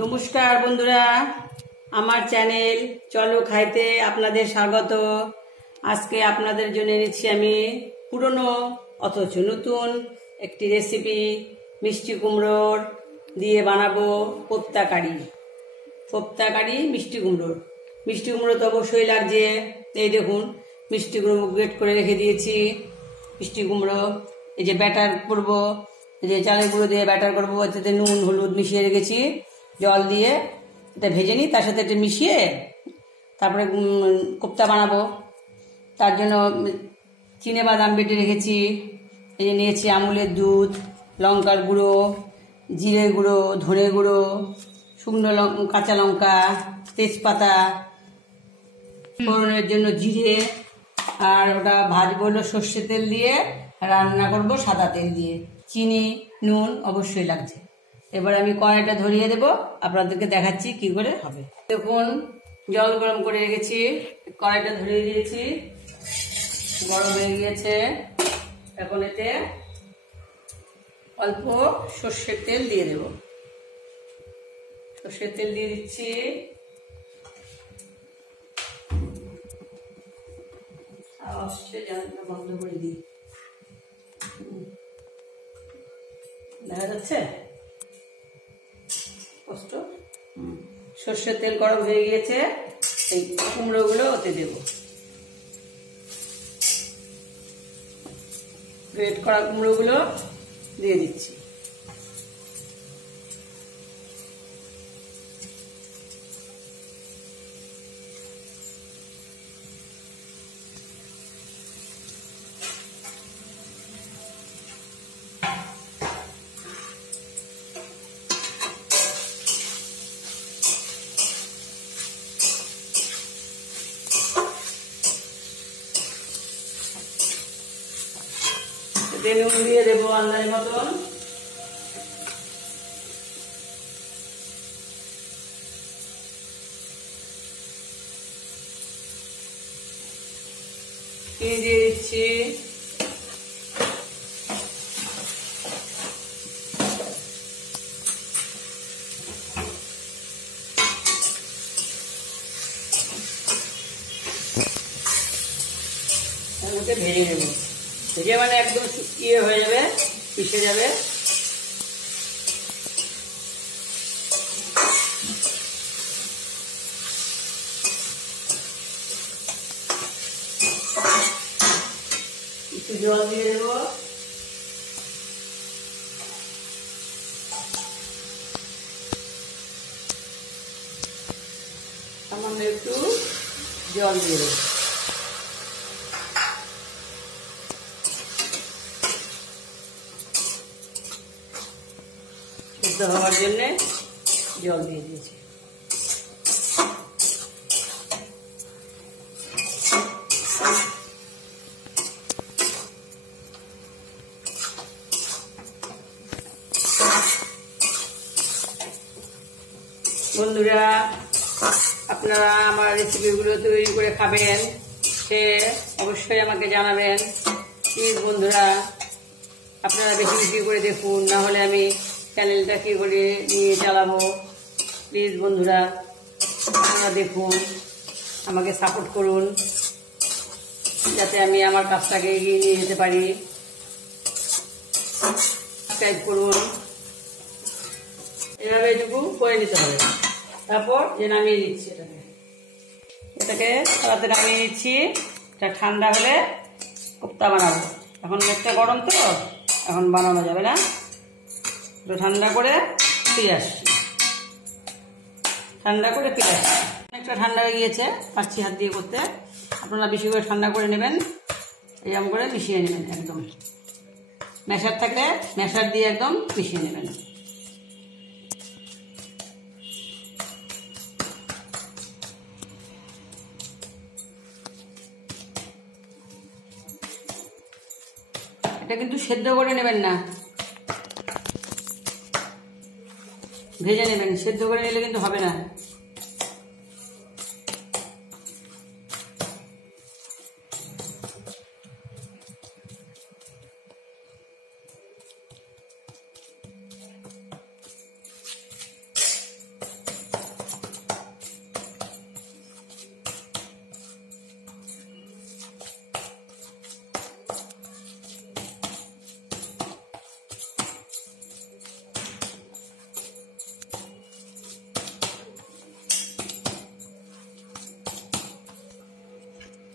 নমস্কার বন্ধুরা, আমার চ্যানেল চলো খাইতে আপনাদের স্বাগত। আজকে আপনাদের জন্য এনেছি আমি পুরনো অথচ নতুন একটি রেসিপি। মিষ্টি কুমড়োর দিয়ে বানাবো কোপ্তা কারি। মিষ্টি কুমড়োর। মিষ্টি কুমড়ো তো অবশ্যই লাগছে। এই দেখুন, মিষ্টি কুমড়ো গ্রেট করে রেখে দিয়েছি। মিষ্টি কুমড়ো এই যে ব্যাটার করবো, এই যে চালের গুঁড়ো দিয়ে ব্যাটার করবো, এতে নুন হলুদ মিশিয়ে রেখেছি। জল দিয়ে এটা ভেজে নিই, তার সাথে এটা মিশিয়ে তারপরে কোপ্তা বানাবো। তার জন্য চিনে বাদাম বেটে রেখেছি। এই যে নিয়েছি আমুলের দুধ, লঙ্কার গুঁড়ো, জিরে গুঁড়ো, ধনে গুঁড়ো, শুকনো কাঁচা লঙ্কা, তেজপাতা, ফোড়নের জন্য জিরে, আর ওটা ভাজবো হলো সর্ষে তেল দিয়ে, রান্না করব সাদা তেল দিয়ে। চিনি নুন অবশ্যই লাগছে। এবার আমি কড়াইটা ধরিয়ে দেব, আপনাদেরকে দেখাচ্ছি কি করে হবে। দেখুন, জল গরম করে রেখেছি, কড়াইটা ধরিয়ে দিয়েছি, গরম হয়ে গিয়েছে। এখন এতে অল্প সর্ষের তেল দিয়ে দেব। সর্ষের তেল দিয়ে দিচ্ছি। বন্ধ করে দিই। দেখা যাচ্ছে কষ্ট। সর্ষের তেল গরম হয়ে গিয়েছে, এই কুমড়োগুলো ওতে দেব। গ্রেট করা কুমড়োগুলো দিয়ে দিচ্ছি। নুন দিয়ে দেবো আন্দাজ মতন। চিনি দিয়ে দিচ্ছি। ভেজে নেব। ভেজে মানে একদম শুকিয়ে হয়ে যাবে, পিষে যাবে। একটু জল দিয়ে দেব। সামান্য একটু জল দিয়ে দেব। সিদ্ধ হওয়ার জন্য জল দিয়ে দিয়েছি। বন্ধুরা, আপনারা আমার রেসিপিগুলো তৈরি করে খাবেন, সে অবশ্যই আমাকে জানাবেন। প্লিজ বন্ধুরা, আপনারা বেশি বেশি করে দেখুন, না হলে আমি চ্যানেলটা কি করে নিয়ে চালাবো। প্লিজ বন্ধুরা, আপনারা দেখুন, আমাকে সাপোর্ট করুন, যাতে আমি আমার কাজটাকে এগিয়ে নিয়ে যেতে পারি। সাবস্ক্রাইব করুন। এভাবে এটুকু করে নিতে হবে। তারপর যে নামিয়ে দিচ্ছি, এটাকে তাড়াতাড়ি নামিয়ে নিচ্ছি। এটা ঠান্ডা হলে কোপ্তা বানাবো। এখন একটা গরম তো, এখন বানানো যাবে না। একটু ঠান্ডা করে ফিরে আসছি। অনেকটা ঠান্ডা হয়ে গিয়েছে, পাচ্ছি হাত দিয়ে করতে। আপনারা বেশি করে ঠান্ডা করে নেবেন, এরকম করে মিশিয়ে নেবেন। একদম ম্যাশার থাকলে ম্যাশার দিয়ে একদম মিশিয়ে নেবেন। এটা কিন্তু সেদ্ধ করে নেবেন না, ভেজে নেবেন। সেদ্ধ করে নিলে কিন্তু হবে না।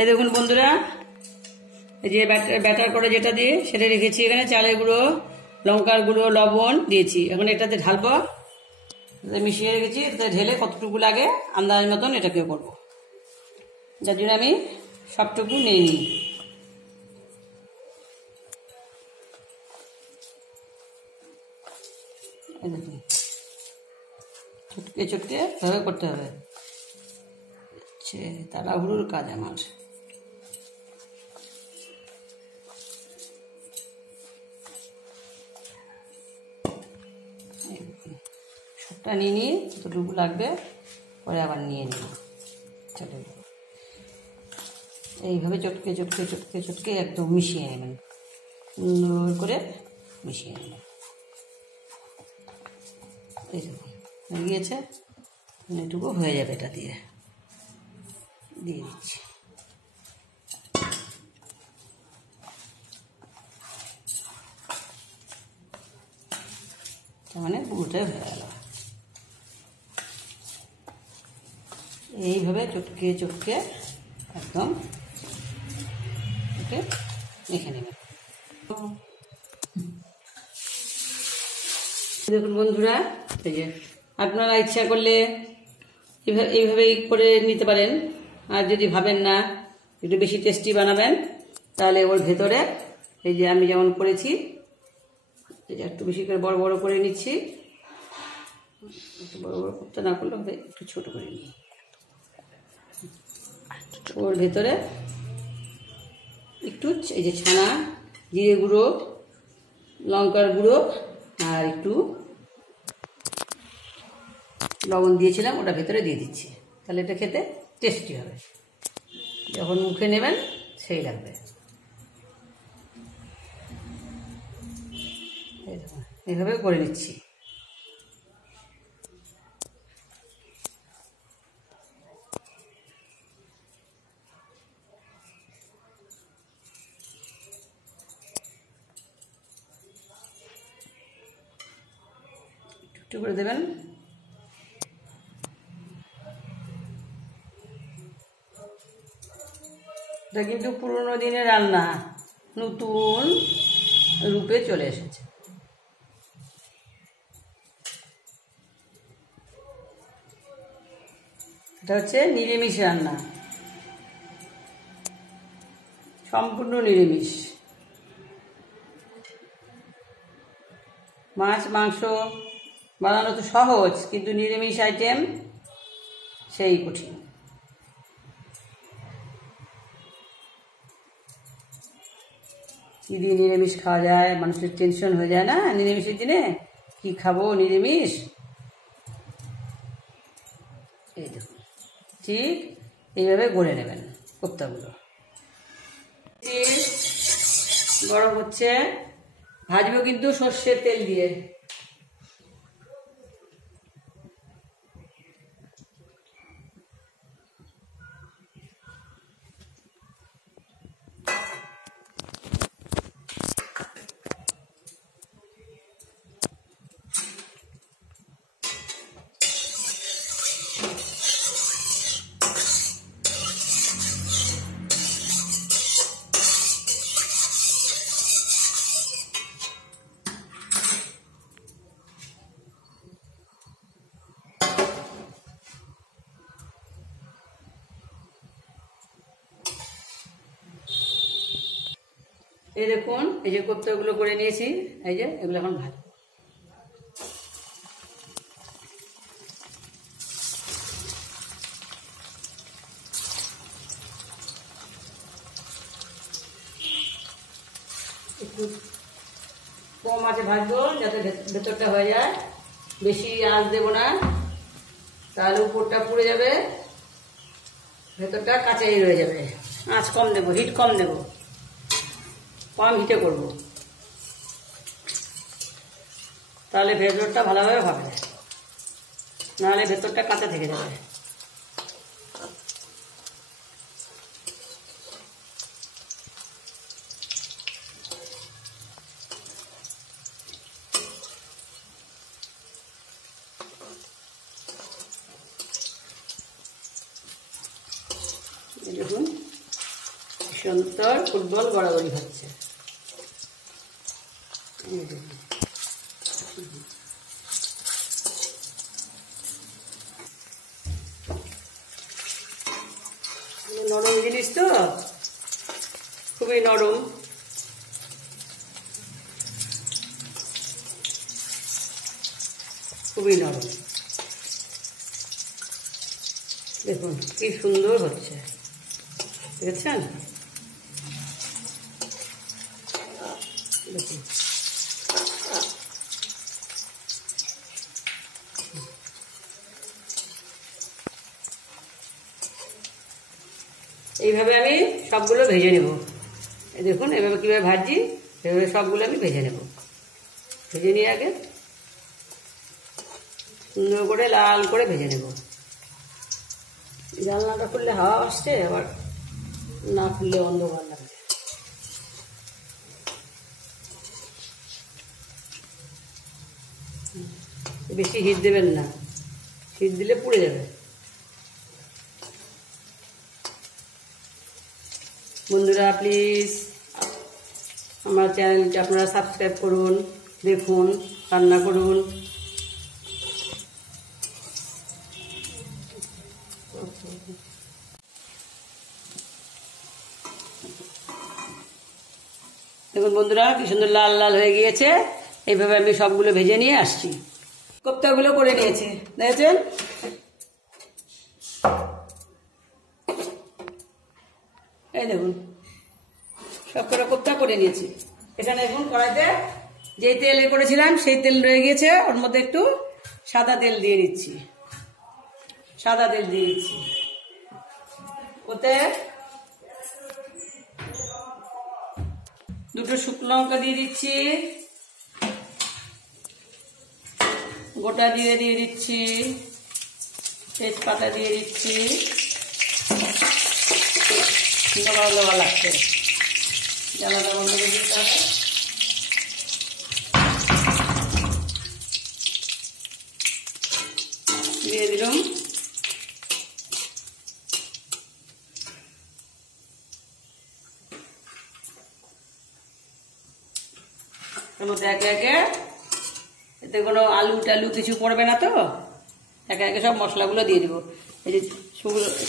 এই দেখুন বন্ধুরা, এই যে ব্যাটার করে যেটা দিয়ে সেটা রেখেছি এখানে, চালের গুঁড়ো, লঙ্কার গুঁড়ো, লবণ দিয়েছি। এখন এটাতে ঢালবো, মিশিয়ে রেখেছি। এটাতে ঢেলে কতটুকু লাগে আন্দাজ মতন এটাকে করবো, যার জন্য আমি সবটুকু নিয়ে নিই। দেখুন চটকে চটকে ভাবে করতে হবে, তাড়াহুড়োর কাজ আমার। সবটা নিয়ে নিয়ে যতটুকু লাগবে পরে আবার নিয়ে নিই। চলে এইভাবে চটকে চটকে চটকে চটকে একদম মিশিয়ে নেবেন, সুন্দর করে মিশিয়ে নেবেন। এই দেখুন হয়ে গিয়েছে, এটুকু হয়ে যাবে। এটা দিয়ে দিচ্ছি। তার মানে পুরোটাই হয়ে গেল। এইভাবে চটকে চটকে একদম ওকে মেখে নেবেন। দেখুন বন্ধুরা, এই যে আপনারা ইচ্ছা করলে এইভাবেই করে নিতে পারেন। আর যদি ভাবেন না একটু বেশি টেস্টি বানাবেন, তাহলে ওর ভেতরে এই যে আমি যেমন করেছি, এই যে একটু বেশি করে বড় বড় করে নিচ্ছি। একটু বড় বড় করতে না করলে হবে, একটু ছোট করে নিই। ওর ভেতরে একটু এই যে ছানা, জিরে গুঁড়ো, লঙ্কার গুঁড়ো আর একটু লবণ দিয়েছিলাম, ওটা ভেতরে দিয়ে দিচ্ছি। তাহলে এটা খেতে টেস্টি হবে, যখন মুখে নেবেন সেই লাগবে। এইভাবে করে নিচ্ছি। একটু করে দেবেন। এটা কিন্তু পুরোনো দিনের রান্না নতুন রূপে চলে এসেছে। এটা হচ্ছে নিরামিষ রান্না, সম্পূর্ণ নিরামিষ। মাছ মাংস বানানো তো সহজ, কিন্তু নিরামিষ আইটেম সেই কঠিন। কি দিয়ে নিরামিষ খাওয়া যায়, মানুষের টেনশন হয়ে যায় না নিরামিষের দিনে, কি খাবো নিরামিষ। এই দেখুন ঠিক এইভাবে গড়ে নেবেন কোপ্তাগুলো। গরম হচ্ছে, ভাজবো কিন্তু সর্ষের তেল দিয়ে। এই দেখুন, এই যে কোপ্তাগুলো করে নিয়েছি, এই যে এগুলো এখন ভালো একটু কম আঁচে ভাজবো, যাতে ভেতরটা হয়ে যায়। বেশি আঁচ দেবো না, তাহলে উপরটা পুড়ে যাবে, ভেতরটা কাঁচাই রয়ে যাবে। আঁচ কম দেবো, হিট কম দেবো, কম হিটে করবো, তাহলে ভেতরটা ভালোভাবে হবে, নাহলে ভেতরটা কাঁচা থেকে যাবে। দেখুন সুন্দর ফুটবল গড়াগড়ি খাচ্ছে। নরম জিনিস তো, খুবই নরম। খুবই নরম, দেখুন কি সুন্দর হচ্ছে, দেখেছেন? দেখুন এইভাবে আমি সবগুলো ভেজে নেব। এই দেখুন এভাবে কীভাবে ভাজি, এভাবে সবগুলো আমি ভেজে নেব। ভেজে নিয়ে আগে সুন্দর করে লাল করে ভেজে নেব। জানলাটা খুললে হাওয়া আসছে, আবার না খুললে অন্ধকার লাগছে। বেশি হিট দেবেন না, হিট দিলে পুড়ে যাবে। বন্ধুরা প্লিজ আমার চ্যানেলটা আপনারা সাবস্ক্রাইব করুন, দেখুন, রান্না করুন। দেখুন বন্ধুরা কি সুন্দর লাল লাল হয়ে গিয়েছে। এইভাবে আমি সবগুলো ভেজে নিয়ে আসছি। কোপ্তাগুলো করে নিয়েছি, দেখেছেন? এই দেখুন সব করে কোপ্তা করে নিয়েছি। এখানে এখন কড়াইতে যে তেল করেছিলাম সেই তেল রয়ে গিয়েছে, ওর মধ্যে একটু সাদা তেল দিয়ে দিচ্ছি। সাদা তেল দিয়ে দিচ্ছি, ওতে দুটো শুকনো লঙ্কা দিয়ে দিচ্ছি, গোটা দিয়ে দিচ্ছি, তেজপাতা দিয়ে দিচ্ছি। লোবা লোবা লাগছে, জ্বালাটা বন্ধ করে দিতে হবে। দিয়ে দিলাম এর মধ্যে একে একে, এতে কোনো আলু টালু কিছু পড়বে না তো, একে একে সব মশলাগুলো দিয়ে দিব। এই যে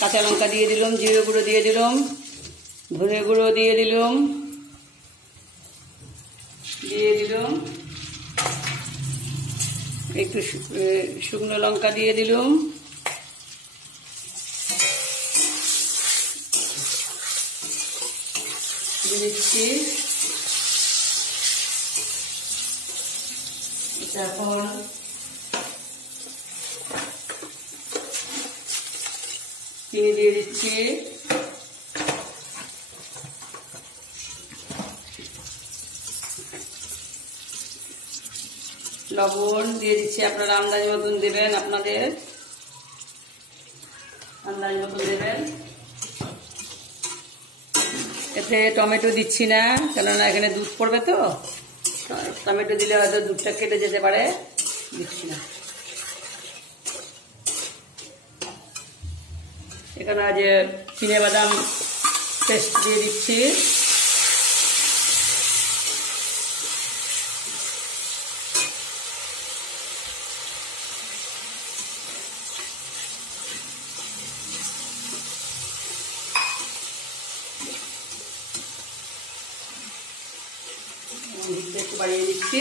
কাঁচা লঙ্কা দিয়ে দিলাম, জিরে গুঁড়ো দিয়ে দিলাম, ধনে গুঁড়ো দিয়ে দিলাম, একটু শুকনো লঙ্কা দিয়ে দিলাম, দিয়ে দিচ্ছি। এখন চিনি দিয়ে দিচ্ছি, লবণ দিয়ে দিচ্ছি। আপনারা আন্দাজ মতন দেবেন, আপনাদের আন্দাজ মতন দেবেন। এতে টমেটো দিচ্ছি না, কেননা এখানে দুধ পড়বে তো, টমেটো দিলে হয়তো দুধটা কেটে যেতে পারে, দিচ্ছি না। এখানে আজ চিনেবাদাম পেস্ট দিয়ে দিচ্ছি, একটু বাড়িয়ে দিচ্ছি।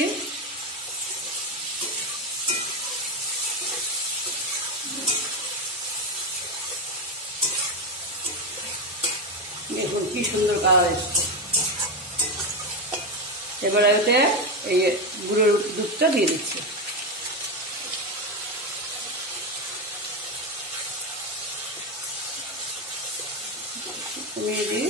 দেখুন কি সুন্দর কালার এসছে। এবার এতে এই গুঁড়োর দুধটা দিয়ে দিচ্ছি। কমিয়ে দিই।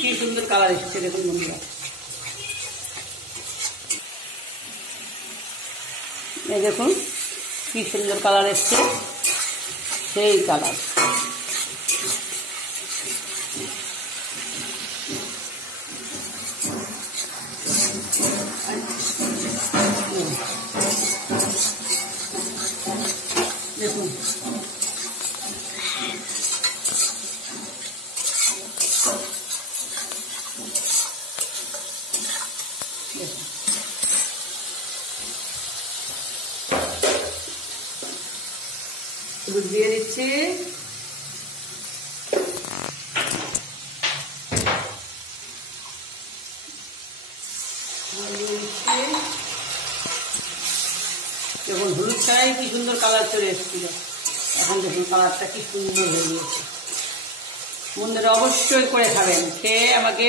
কি সুন্দর কালার এসেছে দেখুন বন্ধুরা। এই দেখুন কি সুন্দর কালার এসছে, সেই কালার। দিচ্ছি। যখন হলুদ ছাড়াই কি সুন্দর কালার চলে এসেছিল, এখন দেখুন কালারটা কি সুন্দর হয়ে গিয়েছে। বন্ধুরা অবশ্যই করে খাবেন, খেয়ে আমাকে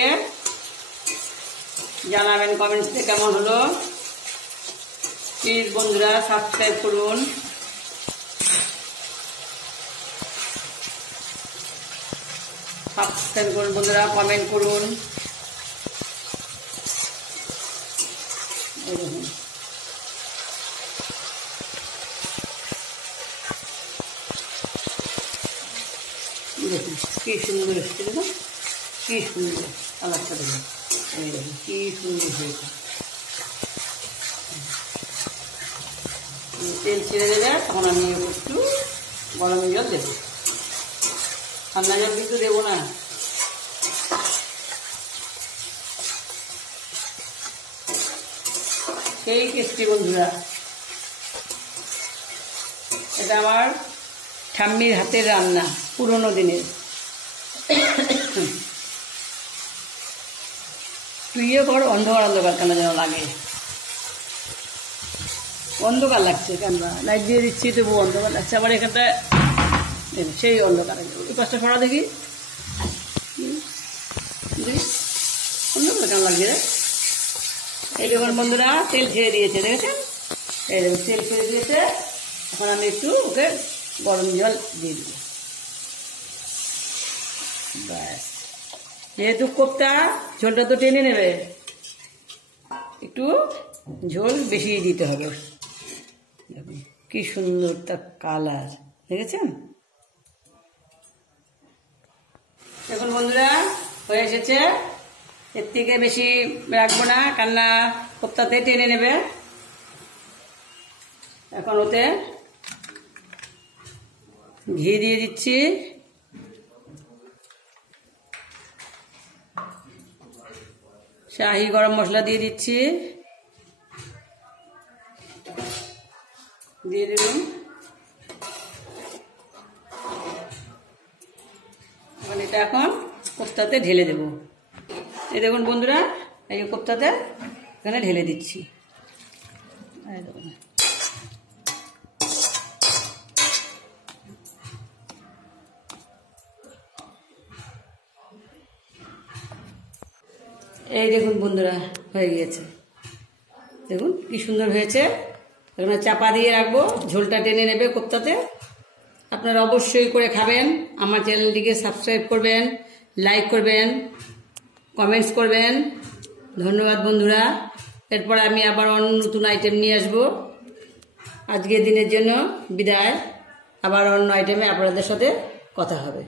জানাবেন কমেন্টসে কেমন হলো। প্লিজ বন্ধুরা সাবস্ক্রাইব করুন। সাবস্ক্রাইব করুন বন্ধুরা, কমেন্ট করুন। দেখুন কি সুন্দর এসেছিল না, কি সুন্দর কালারটা দেখুন, এই দেখুন কি সুন্দর হয়েছে। তেল ছেড়ে দেবে, তখন আমি একটু গরম জল দেবো, ঠান্ডা জল কিন্তু দেবো না। সেই টেস্টি বন্ধুরা, এটা আমার ঠাম্মির হাতের রান্না, পুরোনো দিনের। তুইও কর, অন্ধকার অন্ধকার কেন যেন লাগে, অন্ধকার লাগছে কেন, লাইট দিয়ে দিচ্ছি তবু অন্ধকার লাগছে। আবার এখানটা সেই অন্ধকার, ওই পাশটা সরা দেখি, অন্ধকার কেন লাগছে রে। এই দেখুন বন্ধুরা তেল ছেড়ে দিয়েছে, দেখেছেন, এই দেখুন তেল ছেড়ে দিয়েছে। এখন আমি একটু ওকে গরম জল দিয়ে দিব, ব্যাস। যেহেতু কোপ্তা ঝোলটা তো টেনে নেবে, একটু ঝোল বেশি দিতে হবে। দেখুন কি সুন্দর তার কালার, দেখেছেন। দেখুন বন্ধুরা হয়ে এসেছে, এর থেকে বেশি রাখবো না, কান্না কোপ্তাতে টেনে নেবে। এখন ওতে ঘি দিয়ে দিচ্ছি, শাহি গরম মশলা দিয়ে দিচ্ছি, দিয়ে দিলাম। এখন এটা এখন কোপ্তাতে ঢেলে দেব। এই দেখুন বন্ধুরা, এই কোপ্তাতে এখানে ঢেলে দিচ্ছি। এই দেখুন বন্ধুরা হয়ে গিয়েছে, দেখুন কি সুন্দর হয়েছে। এখানে চাপা দিয়ে রাখবো, ঝোলটা টেনে নেবে কোপ্তাতে। আপনারা অবশ্যই করে খাবেন, আমার চ্যানেলটিকে সাবস্ক্রাইব করবেন, লাইক করবেন, কমেন্টস করবেন। ধন্যবাদ বন্ধুরা। এরপর আমি আবার অন্য নতুন আইটেম নিয়ে আসবো। আজকের দিনের জন্য বিদায়, আবার অন্য আইটেমে আপনাদের সাথে কথা হবে।